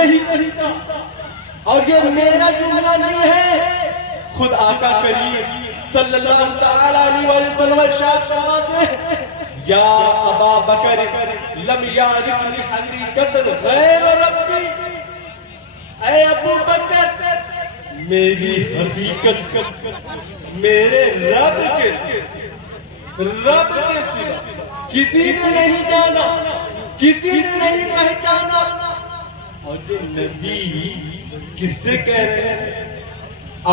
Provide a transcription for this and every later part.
نہیں کہتا، اور یہ میرا جملہ نہیں ہے، خود آقا کریم صلی اللہ تعالیٰ علیہ وسلم ارشاد فرماتے ہیں یا ابا بکر لم یعرفنی حقیقت غیر ربی، اے ابو بکر میری حقیقت میرے رب کے سوا کسی نے نہیں جانا، کسی نے نہیں پہچانا۔ اور جو نبی کس سے کہہ رہے ہیں؟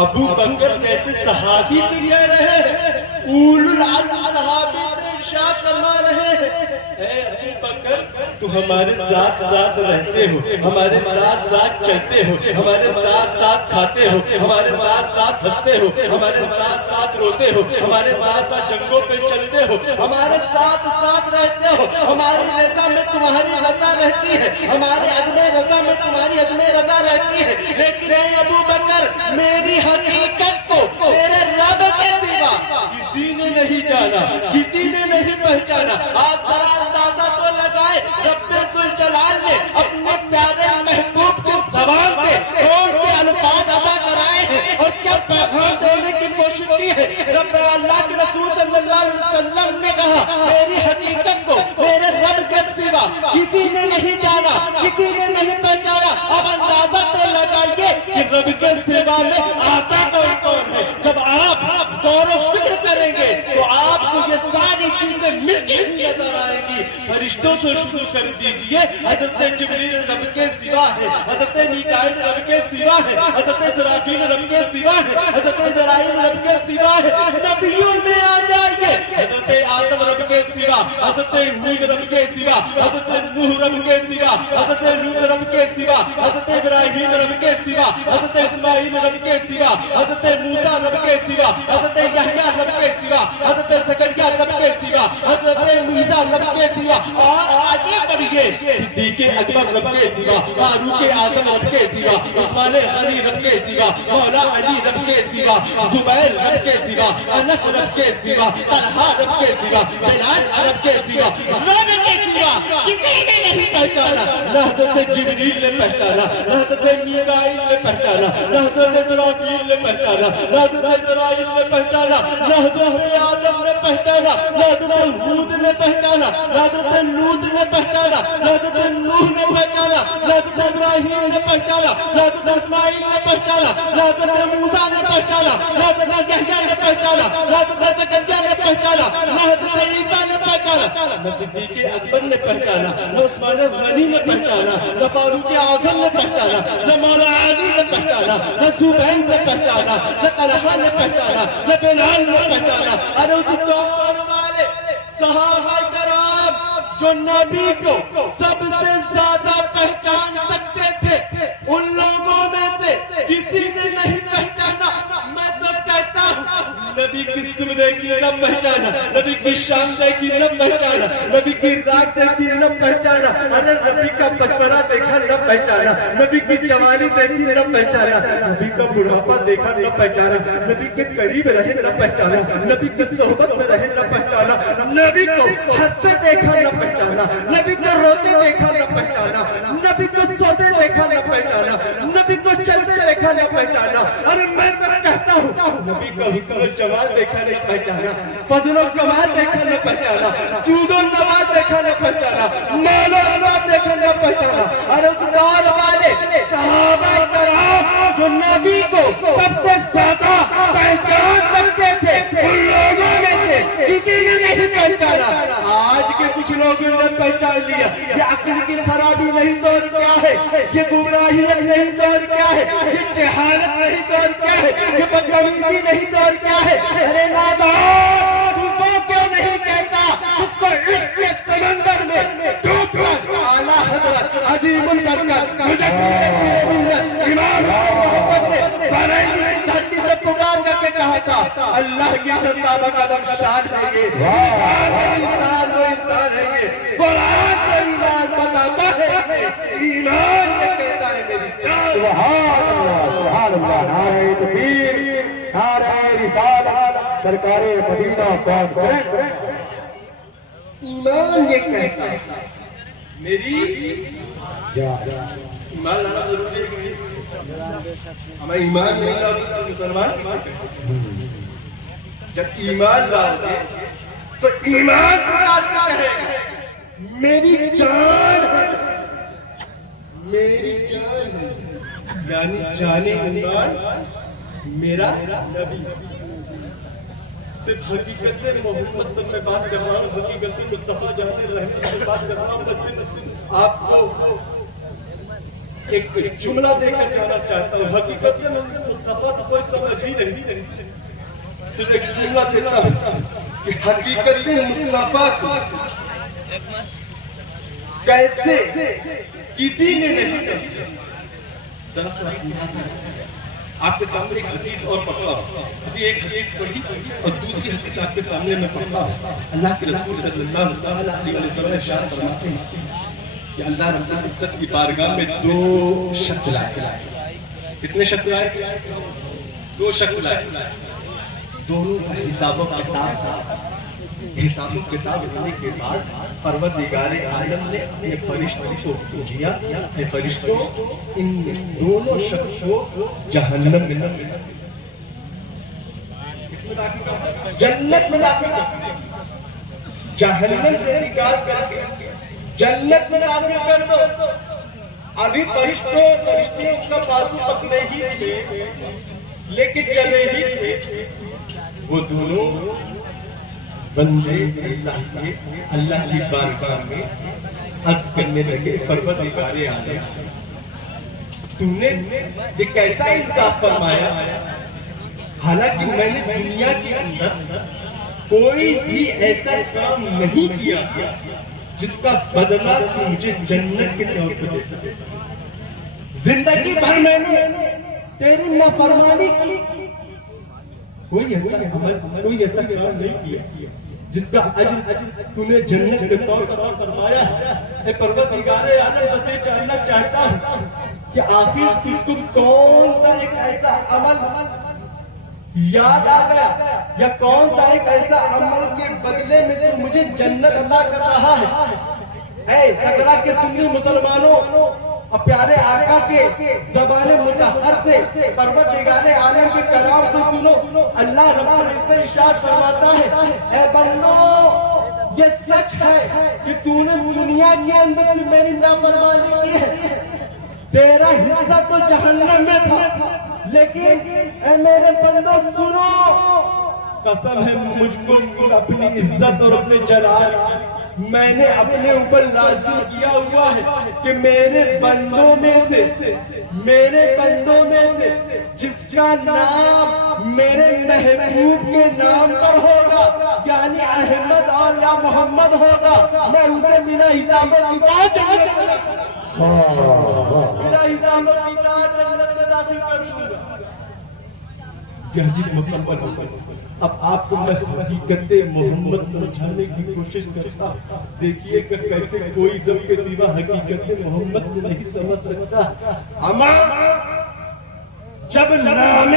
ابو بکر جیسے صحابی سے کہہ رہے ہیں، اولو العزم صحابی سے ارشاد فرما رہے ہیں اے ابو بکر تو ہمارے ساتھ ساتھ رہتے ہو، ہمارے ساتھ ساتھ چلتے ہو، ہمارے ساتھ ساتھ کھاتے ہو، ہمارے ساتھ ساتھ ہنستے ہو، ہمارے ساتھ ساتھ روتے ہو، ہمارے ساتھ ساتھ جنگوں پہ چلتے ہو، ہمارے ساتھ ساتھ رہتے ہو، ہماری رضا میں تمہاری رضا رہتی ہے، ہمارے عدم رضا میں تمہاری عدم رضا رہتی ہے، لیکن اے ابو بکر میری حقیقت کو میرے رب کے سوا کسی نے نہیں جانا، کسی نے نہیں پہچانا۔ آپ ذرا اندازہ تو لگائے رب ذوالجلال نے اپنے پیارے محبوب کے زبان سے کون سے الفاظ ادا کرائے ہیں اور کیا پیغام دینے کی کوشش کی ہے۔ رب اللہ کے رسول صلی اللہ علیہ وسلم نے کہا میری حقیقت کو میرے رب کے سوا کسی نے نہیں جانا، کسی نے نہیں پہچانا۔ اب اندازہ تو لگائیے کہ رب کے سوا میں آتا کون کون ہے۔ جب آپ غور و فکر کریں گے تو آپ کو یہ ساری چیزیں مل کے نظر آئیں گی۔ فرشتوں سے شروع کر دیجئے، حضرت جبریل رب کے سوا ہے، حضرت میکائیل رب کے سوا ہے، حضرت اسرافیل رب کے سوا ہے، حضرت عزرائیل رب کے سوا ہے۔ نبیوں میں آ جائیے، حضرت آدم رب کے سوا، حضرت ہود رب کے سوا، حضرت نوح رب کے سوا، حضرت لوط رب کے سوا، حضرت ابراہیم رب کے سوا، حضرت اسماعیل رب کے سوا، حضرت موسیٰ رب کے سوا، حضرت یحییٰ رب کے سوا، حضرت زکریا رب کے سوا، حضرت موسیٰ رب کے سوا، اور آگے بڑھئے صدیق اکبر رب کے سوا، فاروق اعظم رب کے سوا، عثمان غنی رب کے سوا، مولا علی رب کے سوا، زبیر رب کے سوا، انس رب کے سوا، طلحہ رب کے سوا، بلال رب کے سوا، رب کے سوا کسی نے نہیں پہچانا۔ نہ حضرت جبریل نے پہچانا، نہ حضرت میکائیل نے پہچانا، نہ حضرت اسرافیل نے پہچانا، نہ حضرت عزرائیل نے پہچانا، نہ حضرت آدم نے پہچانا، نہ حضرت ہود نے پہچانا، نہ حضرت لوط نے پہچانا، نہ حضرت نوح نے پہچانا، نہ حضرت ابراہیم نے پہچانا، نہ حضرت اسماعیل نے پہچانا، نہ حضرت موسیٰ نے پہچانا، نہ حضرت یحییٰ نے پہچانا، نہ حضرت زکریا نے پہچانا، نہ حضرت عیسیٰ نے پہچانا، نہ صدیق اکبر نے پہچانا، نہ عثمان غنی نے پہچانا، نہ فاروق اعظم نے پہچانا، نہ مولا علی نے پہچانا، نہ زبیر نے پہچانا، نہ طلحہ نے پہچانا، نہ بلال نے پہچانا۔ ارے اس دور والے صحابہ کرام جو نبی کو سب سے زیادہ پہچان سکتے تھے، ان لوگوں میں سے کسی نے نہیں پہچانا۔ میں تو کہتا ہوں نبی کی صبح دیکھی نہ پہچانا، نبی کی شام دیکھی نہ پہچانا، نبی کی رات دیکھی نہ پہچانا، ارے نبی کا بچپنا دیکھا نہ پہچانا، نبی کی جوانی دیکھی نہ پہچانا، نبی کا بڑھاپا دیکھا نہ پہچانا، نبی کے قریب رہے نہ پہچانا، نبی کی صحبت میں رہے نہ پہچانا، نبی کو ہنستے دیکھا نہ پہچانا، نبی کو روتے دیکھا نہ پہچانا، نبی کو سوتے دیکھا نہ پہچانا، نبی کو چلتے دیکھا نہ پہچانا۔ ارے میں تو کہتا ہوں نبی کا حسن و جمال دیکھا نہیں پہچانا، فضل و کمال دیکھا نہ پہچانا، جود و نواز دیکھا نہ پہچانا، مال و اولاد دیکھا نہ پہچانا۔ ارے اس دور والے صحابہ کرام جو نبی کو سب سے زیادہ پہچان سکتے تھے، ان لوگوں میں سے کسی نے نہیں پہچانا۔ آج کے کچھ لوگوں نے پہچان لیا، یہ عقل کی خرابی نہیں تو اور کیا ہے، یہ گمراہیت نہیں تو اور کیا ہے، یہ جہالت نہیں تو اور کیا ہے، یہ بدتمیزی نہیں تو اور کیا ہے۔ ارے نادان تو وہ کیوں نہیں کہتا اس کو عشق کے سمندر میں ڈوب کر اعلیٰ حضرت عظیم البرکت مجدد ملت امام محمد نے بریلی کی دھرتی سے پکار کر کے کہا تھا اللہ کی سرتابہ قدم شاد ہے گے، انسان وہ انسان ہے گے، قرآن کو ایمان بتاتا ہے، ایمان یہ کہتا ہے میری جان۔ سبحان اللہ سبحان اللہ، نعرہ تکبیر، نعرہ رسالت، سرکار مدینہ کانفرنس۔ ایمان یہ کہتا ہے میری جان۔ ایمان لانا ضروری ہے کہ نہیں؟ ہمیں ایمان نہیں لاؤ تو مسلمان جب ایمان لاؤ گے تو ایمان پکار کے کہے گا میری جان ہے، میری جان ہے، یعنی جانے ایمان میرا نبی۔ صرف حقیقت محمد پر میں بات کر رہا ہوں، حقیقت مصطفیٰ جان رحمت پر بات کر رہا ہوں۔ بس صرف آپ کو ایک جملہ دے کر جانا چاہتا ہوں، حقیقت مصطفیٰ تو کوئی سمجھ ہی نہیں، صرف ایک جملہ دیتا ہوں کہ حقیقت مصطفیٰ کو کیسے کسی نے نہیں دیکھا۔ ذرا سا اندازہ آپ کے سامنے ایک حدیث اور پڑھتا ہوں، ابھی ایک حدیث پڑھی اور دوسری حدیث آپ کے سامنے میں پڑھتا ہوں۔ اللہ کے رسول صلی اللہ علیہ وسلم ارشاد فرماتے ہیں کہ اللہ رب العزت کی بارگاہ میں دو شخص لائے۔ کتنے شخص لائے؟ دو شخص لائے، دونوں کا حساب و کتاب تھا۔ حساب و کتاب ہونے کے بعد پروردگار عالم نے اپنے فرشتوں کو دیا، اے فرشتوں ان دونوں شخص کو جہنم میں جنت میں داخل کر، جہنم سے نکال کر کے جنت میں داخل کر دو۔ ابھی فرشتے ان کا بازو پکڑے ہی تھے، لیکن چلے ہی تھے، وہ دونوں بندے اللہ کی بارگاہ میں عرض کرنے لگے پروردگار عالم تو نے یہ کیسا انصاف فرمایا؟ حالانکہ میں نے دنیا کے اندر کوئی بھی ایسا کام نہیں کیا جس کا بدلہ مجھے جنت کے طور پر دیتا۔ زندگی بھر میں نے تیری نافرمانی کی، کوئی ایسا عمل کوئی ایسا کام نہیں کیا جس کا اجر تو نے جنت کے طور پر عطا فرمایا ہے۔ اے پروردگار عالم بس یہ جاننا چاہتا ہوں کہ آخر تجھ کو کون سا ایک ایسا عمل یاد آ گیا یا کون سا ایک ایسا عمل کے بدلے میں تو مجھے جنت عطا کر رہا ہے؟ اے سکرا کے سنی مسلمانوں اور پیارے آقا کے زبان مطہر سے پروردگار عالم کے کلام کو سنو۔ اللہ رب العزت ارشاد فرماتا ہے اے بندو یہ سچ ہے کہ تو نے دنیا کے اندر سے میری نافرمانی کی ہے، تیرا حصہ تو جہنم میں تھا، لیکن اے میرے بندو سنو، قسم ہے مجھ کو اپنی عزت اور اپنے جلال میں نے اپنے اوپر لازم کیا ہوا ہے کہ میرے بندوں میں سے جس کا نام میرے محبوب کے نام پر ہوگا، یعنی احمد اور یا محمد ہوگا، میں اسے بنا حساب و کتاب جنت میں داخل کروں گا۔ یہ حدیث مکمل ہو گئی۔ اب آپ کو میں حقیقت محمد سمجھانے کی کوشش کرتا ہوں، دیکھیے کہ کیسے کوئی رب کے سوا حقیقت محمد کو نہیں سمجھ سکتا۔ اما جب نام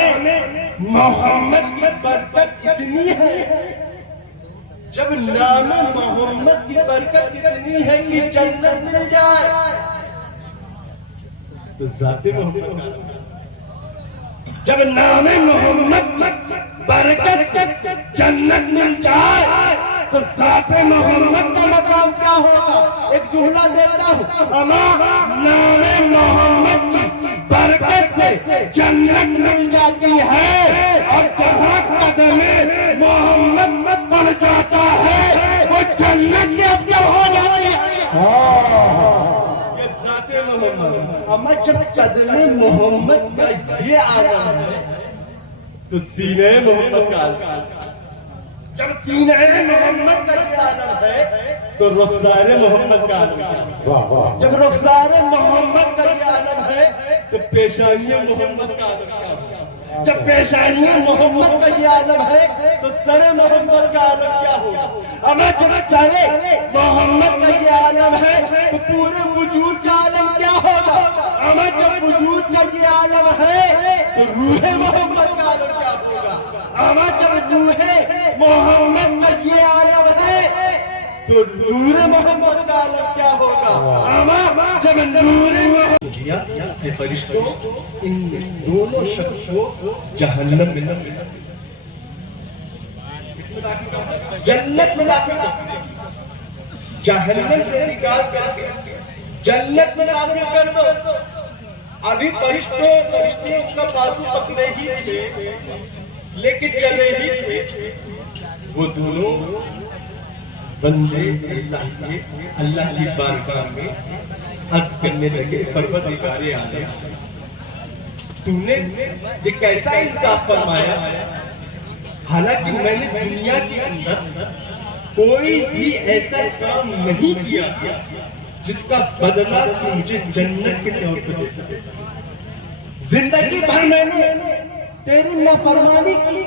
محمد کی برکت اتنی ہے، جب نام محمد کی برکت اتنی ہے کہ جنت مل جائے، تو ذات محمد جب نام محمد برکت جنت مل جائے تو ذات محمد کا مقام کیا ہوگا؟ ایک جملہ دیتا ہوں، اما نام محمد کی برکت سے جنت مل جاتی ہے، اور جہاں قدم محمد پڑ جاتا ہے وہ جنت کے اندر ہو جاتی ہے۔ اما جب قدم محمد کا یہ عالم ہے تو سینے محمد کا عالم، جب سینے محمد کا یہ عالم ہے تو رخسار محمد کا عالم ہے، جب رخسار محمد کا یہ عالم ہے تو پیشانی محمد کا عالم ہے، جب پیشانی محمد کا یہ عالم ہے تو سر محمد کا عالم کیا ہوگا؟ اما جب سر محمد کا یہ عالم ہے تو پورے وجود کا عالم کیا ہوگا؟ اما جب وجود کا یہ عالم ہے تو روح محمد کا عالم کیا ہوگا؟ اما جب روح محمد کا یہ عالم ہے تو نور محمد کا عالم کیا ہوگا؟ اما جب نور محمد دیا کہ فرشتوں ان دونوں شخص کو جہنم میں جنت میں داخل کر دو، جہنم سے نکال کر کے جنت میں داخل کر دو۔ ابھی فرشتے اس کا بازو پکڑے ہی تھے، لیکن چلے ہی تھے، وہ دونوں بندے اللہ کی بارگاہ میں عرض کرنے لگے، پروردگار عالم تو نے یہ کیسا انصاف فرمایا؟ حالانکہ میں نے دنیا کے اندر کوئی بھی ایسا کام نہیں کیا تھا جس کا بدلہ تو مجھے جنت کے طور پر دیتا۔ زندگی بھر میں نے تیری نافرمانی کی،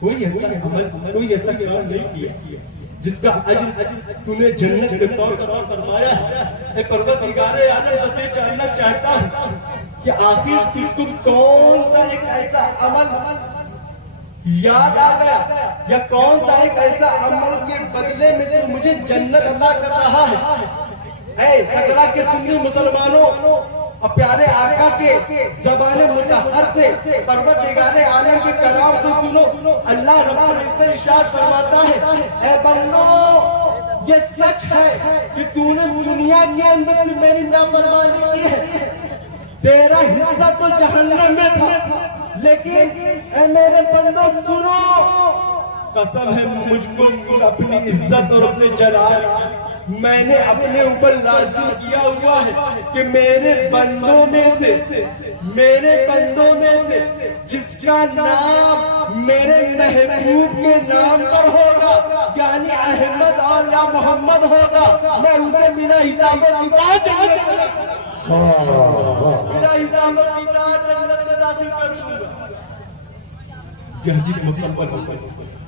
کوئی ایسا عمل، کوئی ایسا کام نہیں کیا جس کا اجر تو نے جنت کے طور پر فرمایا۔ اے پروردگار عالم، بس یہ جاننا چاہتا ہوں کہ آخر تم کون سا ایک ایسا عمل یاد آ گیا، یا کون سا ایک ایسا عمل کے بدلے میں تو مجھے جنت عطا کر رہا ہے؟ اے سگرا کے سنی مسلمانوں، اور پیارے آقا کے زبان مطہر سے پروردگار عالم کے کلام کو سنو۔ اللہ رب العزت ارشاد فرماتا ہے، اے بندو یہ سچ ہے کہ تو نے دنیا کے اندر سے میری نافرمانی کی ہے، تیرا حصہ تو جہنم میں تھا، لیکن اے میرے بندو سنو، قسم ہے مجھ کو اپنی عزت اور اپنے جلال میں نے اپنے اوپر لازم کیا ہوا ہے کہ میرے بندوں میں سے جس کا نام میرے محبوب کے نام پر ہوگا، یعنی احمد اور یا محمد ہوگا، میں اسے بنا حساب و کتاب جنت میں داخل کروں گا۔ یہ حدیث مکمل ہو گئی۔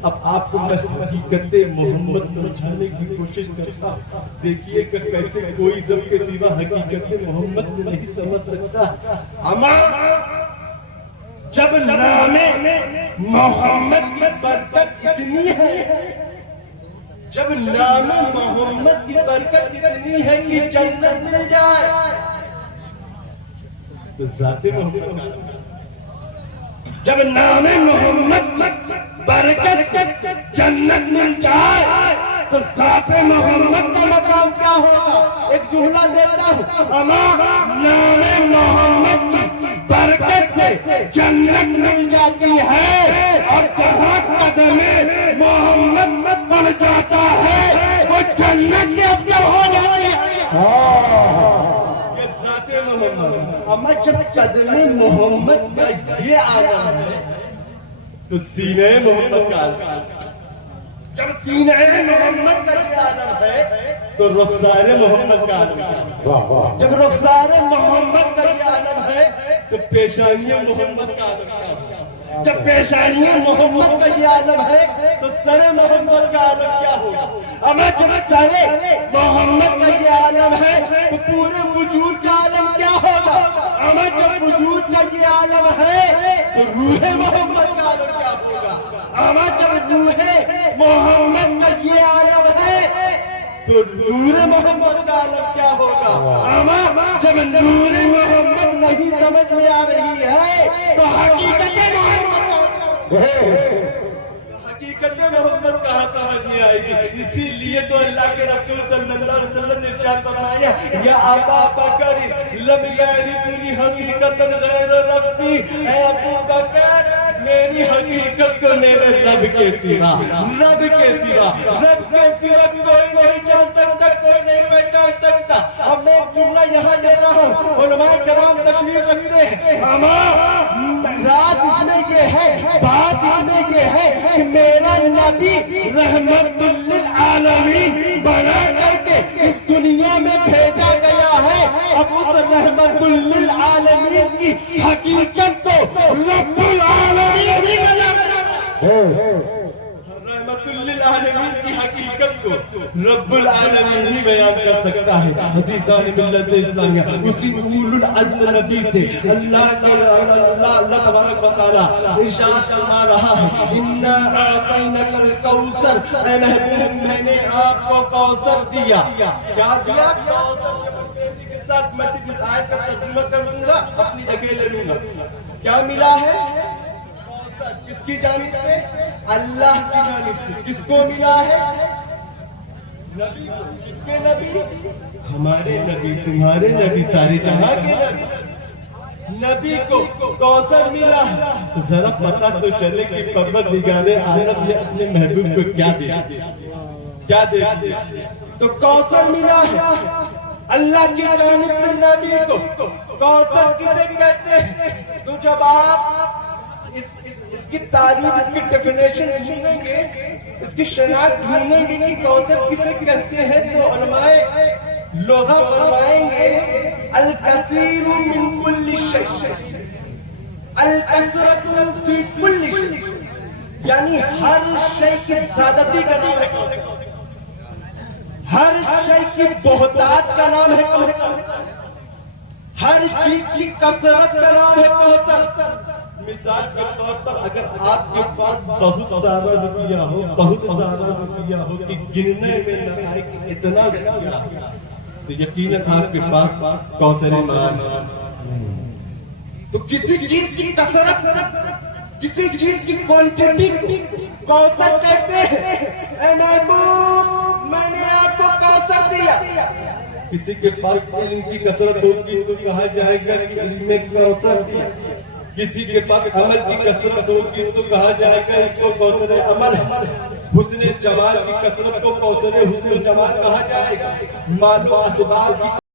اب آپ کو میں حقیقت محمد سمجھانے کی کوشش کرتا ہوں، دیکھیے کہ کیسے کوئی رب کے سوا حقیقت محمد نہیں سمجھ سکتا۔ اما جب نام محمد کی برکت اتنی ہے، جب نام محمد کی برکت اتنی ہے کہ جنت مل جائے، تو ذات محمد، جب نام محمد برکت جنت مل جائے تو ذات محمد کا مقام کیا ہوگا؟ ایک جملہ دیتا ہوں، اما نام محمد کی برکت سے جنت مل جاتی ہے، اور جہاں قدم محمد پڑ جاتا ہے وہ جنت کے اندر ہو جاتی ہے۔ یہ ذات محمد، اما جب قدم محمد کا یہ عالم ہے تو سینہ محمد کا عالم، جب سینہ محمد کا یہ عالم ہے تو رخسار محمد کا عالم ہے، جب رخسار محمد کا یہ عالم ہے تو پیشانی محمد کا عالم ہے، جب پیشانی محمد کا یہ عالم ہے تو سر محمد کا عالم کیا ہوگا؟ اما جب سر محمد کا یہ عالم ہے تو پورے وجود کا عالم کیا ہوگا؟ اما جب وجود کا یہ عالم ہے تو روح محمد کا عالم کیا ہوگا؟ اما جب روح محمد کا یہ عالم ہے تو نور محمد کا عالم کیا ہوگا؟ اما جب نور محمد نہیں سمجھ میں آ رہی ہے تو حقیقت محمد کہاں سمجھ میں آئے گی؟ اسی لیے تو اللہ کے رسول صلی اللہ علیہ وسلم نے ارشاد فرمایا، یا ابا بکر لم یعرفنی حقیقتا غیر ربی، اے ابو بکر میری حقیقت کو میرے رب کے سوا کوئی نہیں جان سکتا، کوئی نہیں پہچان سکتا۔ اب میں ایک جملہ یہاں دے رہا ہوں، علماء کرام تشریف رکھتے ہیں، رات اس میں یہ ہے، بات اس میں یہ ہے کہ میرا نبی رحمت للعالمین بنا کر کے اس دنیا میں بھیجا گیا ہے۔ اب اس رحمت للعالمین کی حقیقت تو رب العالمین بھی بنا کر، رحمت للعالمین کی حقیقت کو رب العالمین ہی بیان کر سکتا ہے۔ عزیزان ملت اسلامیہ، اسی اول العزم نبی سے اللہ تبارک و تعالی ارشاد فرما رہا ہے، انا اعطیناک الکوثر، اے محبوب میں نے آپ کو کوثر دیا۔ کیا دیا؟ ساتھ میں صرف اس آیت کا ترجمہ کر دوں گا، اپنی جگہ لے لوں گا۔ کیا ملا ہے؟ کس کی جانب سے؟ اللہ کی جانب سے۔ کس کو ملا ہے؟ نبی کو۔ کس کے نبی؟ ہمارے نبی، تمہارے نبی، سارے جہاں کے نبی۔ نبی کو کوثر ملا ہے، تو ذرا پتہ تو چلے کہ پروردگار عالم نے اپنے محبوب کو کیا دیا، کیا دیا۔ تو کوثر ملا ہے اللہ کی جانب سے نبی کو۔ کوثر کسے کہتے ہیں؟ تو جب آپ اس کی تعریف، اس کی ڈیفینیشن ڈھونڈیں گے، اس کی شناخت ڈھونڈیں گے کہ کوثر کسے کہتے ہیں، تو علماء لغہ فرمائیں گے الکثیر من کل شیء، الکثرۃ فی کل شیء، یعنی ہر شے کی زیادتی کا نام ہے کوثر، ہر شے کی بہتات کا نام ہے کوثر، ہر چیز کی کثرت کا نام ہے کوثر۔ مثال کے طور پر اگر آپ کے پاس بہت سارا روپیہ ہو، بہت سارا روپیہ ہو کہ گننے میں نہ آئے کہ اتنا روپیہ، تو یقیناً آپ کے پاس کوثر مال ہے۔ تو کسی چیز کی کثرت، کسی چیز کی کوانٹٹی کوثر کہتے ہیں۔ اے محبوب، میں نے آپ کو کوثر دیا۔ کسی کے پاس علم کی کثرت ہوگی تو کہا جائے گا کہ علم میں کوثر دیا۔ کسی کے پاس عمل کی کثرت ہوگی تو کہا جائے گا اس کو کوثر عمل ہے۔ حسن جمال کی کثرت کو کوثر حسن جمال کہا جائے گا۔ مال و اسباب کی